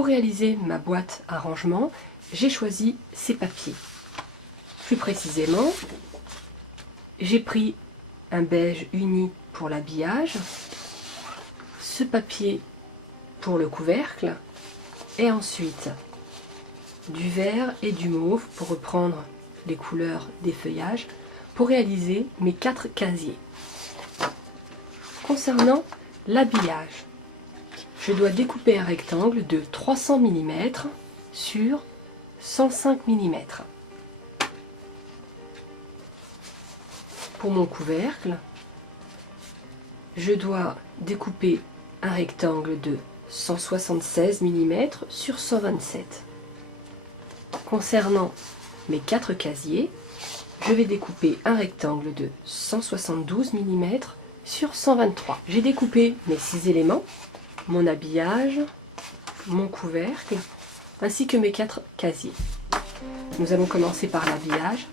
Pour réaliser ma boîte à rangement, j'ai choisi ces papiers. Plus précisément, j'ai pris un beige uni pour l'habillage, ce papier pour le couvercle, et ensuite du vert et du mauve pour reprendre les couleurs des feuillages pour réaliser mes 4 casiers. Concernant l'habillage, je dois découper un rectangle de 300 mm sur 105 mm. Pour mon couvercle, je dois découper un rectangle de 176 mm sur 127. Concernant mes 4 casiers, je vais découper un rectangle de 172 mm sur 123. J'ai découpé mes 6 éléments, mon habillage, mon couvercle, ainsi que mes 4 casiers. Nous allons commencer par l'habillage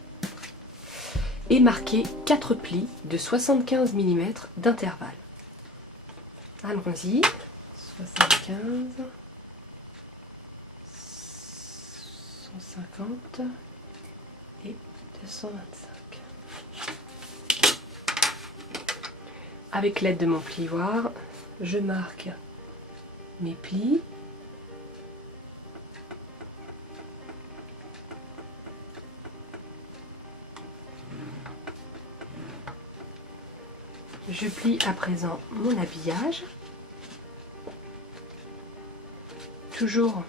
et marquer 4 plis de 75 mm d'intervalle. Allons-y, 75, 150 et 225. Avec l'aide de mon plioir, je marque mes plis. Je plie à présent mon habillage, toujours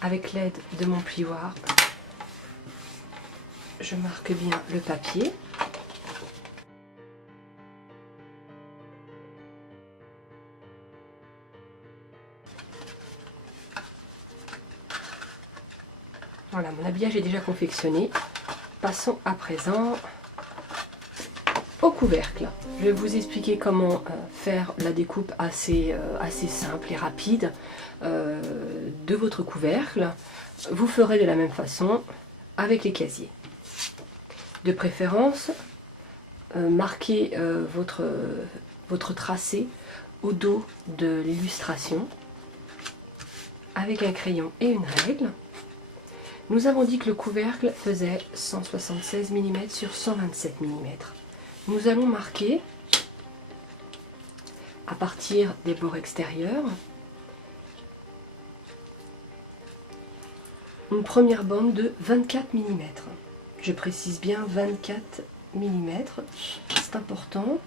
avec l'aide de mon plioir, je marque bien le papier. Voilà, mon habillage est déjà confectionné. Passons à présent au couvercle. Je vais vous expliquer comment faire la découpe assez simple et rapide de votre couvercle. Vous ferez de la même façon avec les casiers. De préférence, marquez votre tracé au dos de l'illustration avec un crayon et une règle. Nous avons dit que le couvercle faisait 176 mm sur 127 mm. Nous allons marquer, à partir des bords extérieurs, une première bande de 24 mm. Je précise bien 24 mm. C'est important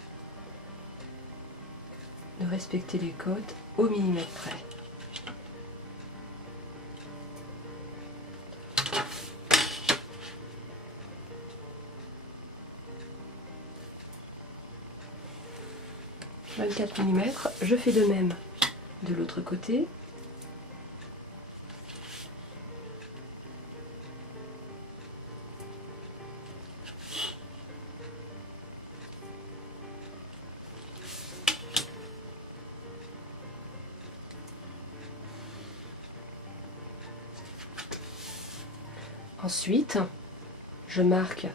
de respecter les codes au millimètre près. « 24 mm, je fais de même de l'autre côté. Ensuite, je marque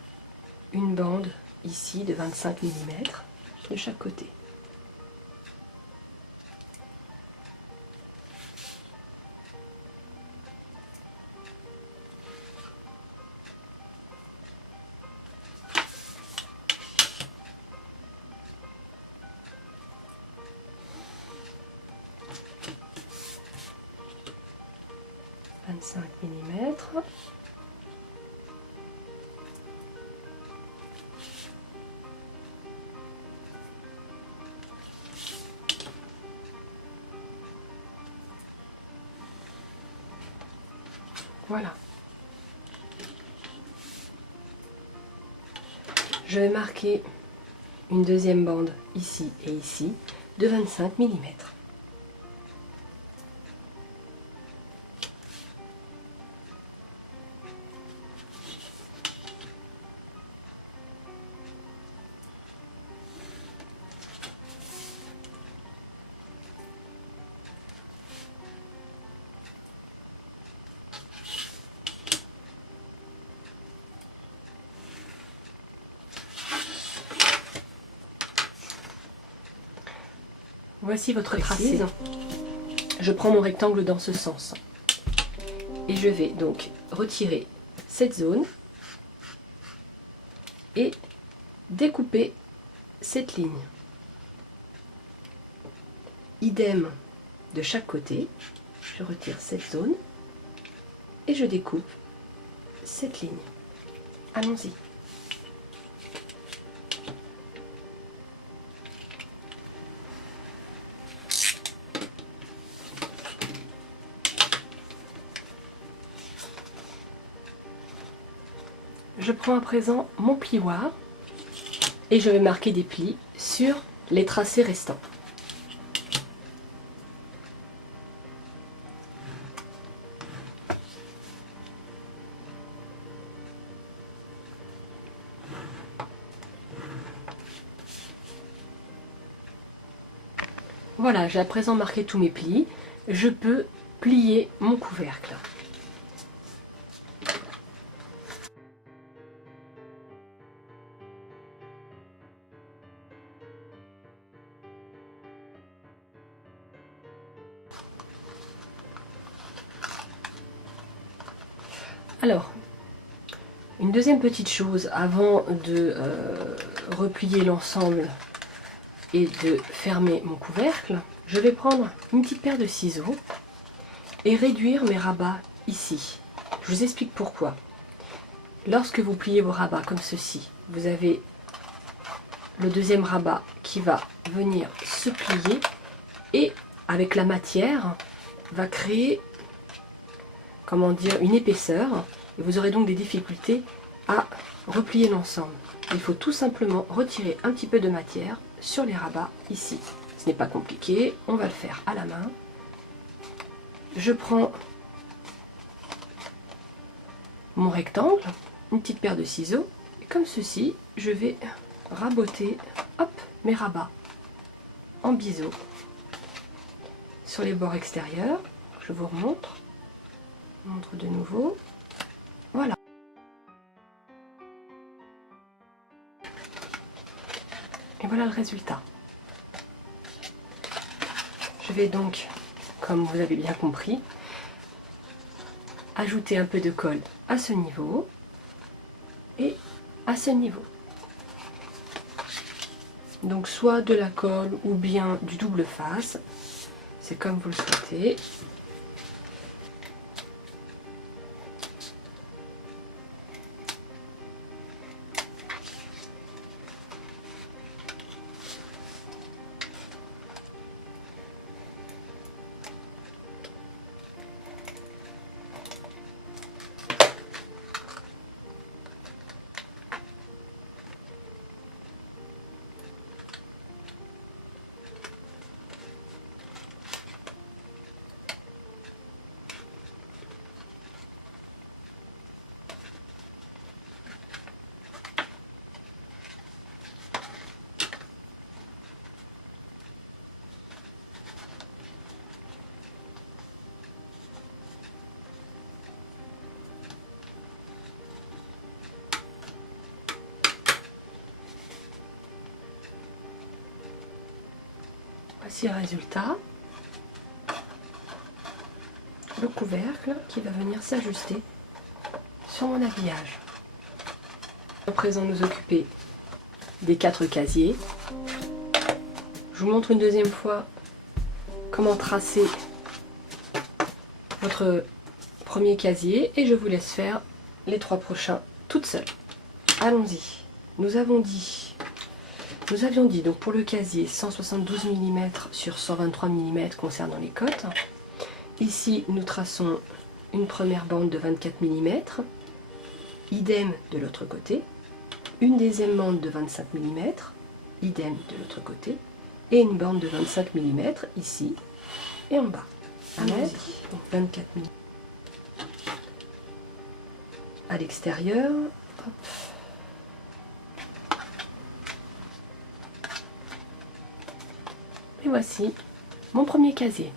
une bande ici de 25 mm de chaque côté. Mm. Voilà. Je vais marquer une deuxième bande ici et ici de 25 mm. Voici votre tracé. je prends mon rectangle dans ce sens. Et je vais donc retirer cette zone et découper cette ligne. Idem de chaque côté, je retire cette zone et je découpe cette ligne. Allons-y. Je prends à présent mon plioir et je vais marquer des plis sur les tracés restants. Voilà, j'ai à présent marqué tous mes plis. Je peux plier mon couvercle. Alors, une deuxième petite chose avant de replier l'ensemble et de fermer mon couvercle, je vais prendre une petite paire de ciseaux et réduire mes rabats ici. Je vous explique pourquoi. Lorsque vous pliez vos rabats comme ceci, vous avez le deuxième rabat qui va venir se plier et avec la matière va créer, comment dire, une épaisseur et vous aurez donc des difficultés à replier l'ensemble. Il faut tout simplement retirer un petit peu de matière sur les rabats ici. Ce n'est pas compliqué, on va le faire à la main. Je prends mon rectangle, une petite paire de ciseaux et comme ceci, je vais raboter hop, mes rabats en biseau sur les bords extérieurs. Je vous remontre. Je montre de nouveau. Voilà. Et voilà le résultat. Je vais donc, comme vous avez bien compris, ajouter un peu de colle à ce niveau et à ce niveau. Donc soit de la colle ou bien du double face, c'est comme vous le souhaitez. Voici le résultat, le couvercle qui va venir s'ajuster sur mon habillage. À présent nous occuper des 4 casiers. Je vous montre une deuxième fois comment tracer votre premier casier et je vous laisse faire les 3 prochains toute seule. Allons-y. Nous avions dit donc pour le casier 172 mm sur 123 mm concernant les côtes. Ici nous traçons une première bande de 24 mm, idem de l'autre côté, une deuxième bande de 25 mm, idem de l'autre côté, et une bande de 25 mm ici et en bas. Donc 24 mm à l'extérieur. Et voici mon premier casier.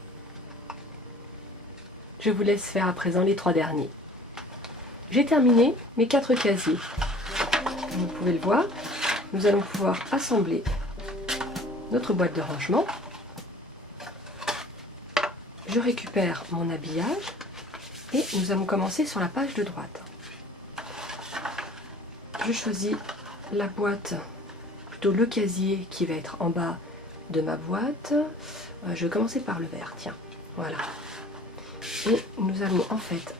Je vous laisse faire à présent les 3 derniers. J'ai terminé mes 4 casiers. Comme vous pouvez le voir, nous allons pouvoir assembler notre boîte de rangement. je récupère mon habillage et nous allons commencer sur la page de droite. Je choisis la boîte, plutôt le casier qui va être en bas de ma boîte. Je vais commencer par le vert, tiens, voilà. Et nous allons en fait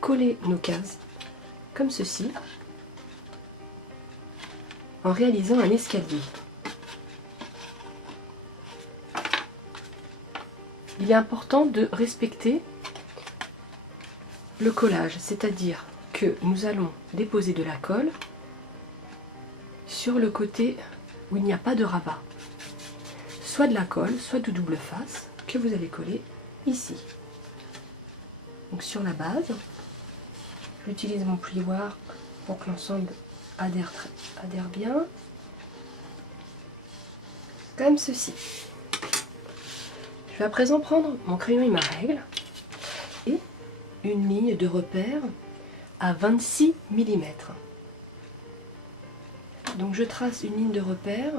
coller nos cases comme ceci en réalisant un escalier. Il est important de respecter le collage, c'est-à-dire que nous allons déposer de la colle sur le côté où il n'y a pas de rabat. Soit de la colle, soit de double face que vous allez coller ici. Donc sur la base, j'utilise mon plioir pour que l'ensemble adhère bien, comme ceci. Je vais à présent prendre mon crayon et ma règle et une ligne de repère à 26 mm. Donc je trace une ligne de repère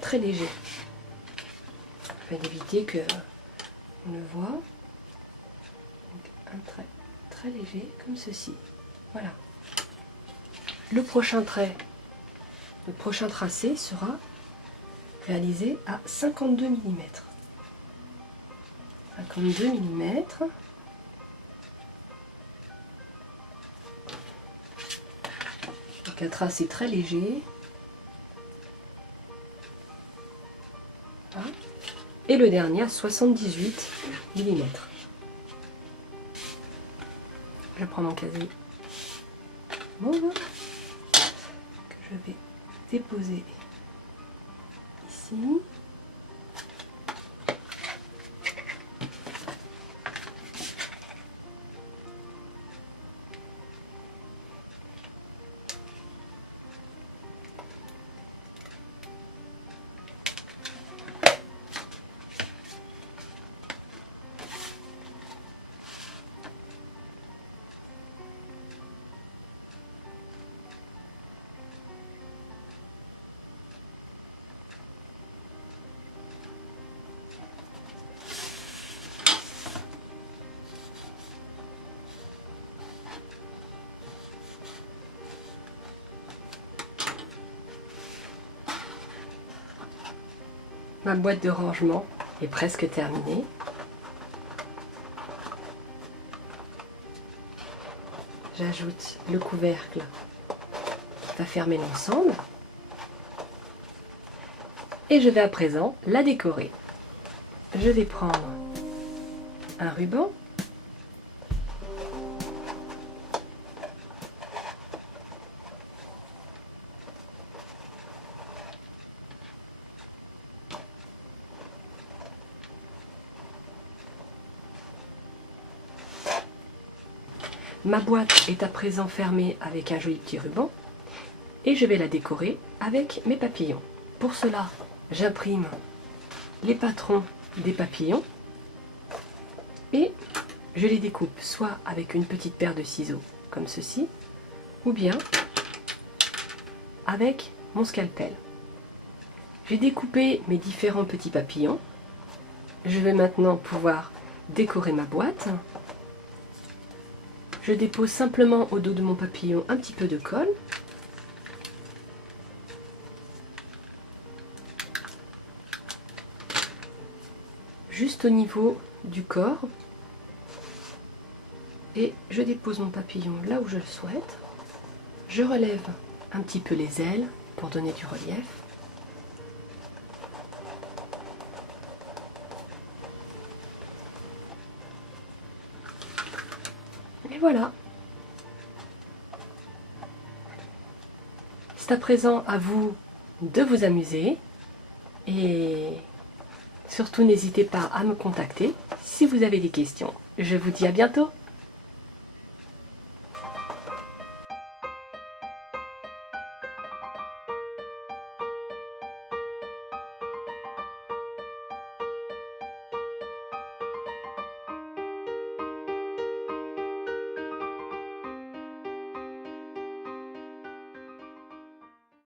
très léger, afin d'éviter que on le voit. Donc un trait très léger comme ceci. Voilà. Le prochain trait, le prochain tracé sera réalisé à 52 mm. 52 mm. Donc un tracé très léger. Voilà. Et le dernier à 78 mm. Je prends mon casier mauve que je vais déposer ici. Ma boîte de rangement est presque terminée. J'ajoute le couvercle qui va fermer l'ensemble. Et je vais à présent la décorer. Je vais prendre un ruban. Ma boîte est à présent fermée avec un joli petit ruban et je vais la décorer avec mes papillons. Pour cela, j'imprime les patrons des papillons et je les découpe soit avec une petite paire de ciseaux comme ceci ou bien avec mon scalpel. J'ai découpé mes différents petits papillons. Je vais maintenant pouvoir décorer ma boîte. Je dépose simplement au dos de mon papillon un petit peu de colle. Juste au niveau du corps. Et je dépose mon papillon là où je le souhaite. Je relève un petit peu les ailes pour donner du relief. Et voilà. C'est à présent à vous de vous amuser et surtout n'hésitez pas à me contacter si vous avez des questions. Je vous dis à bientôt.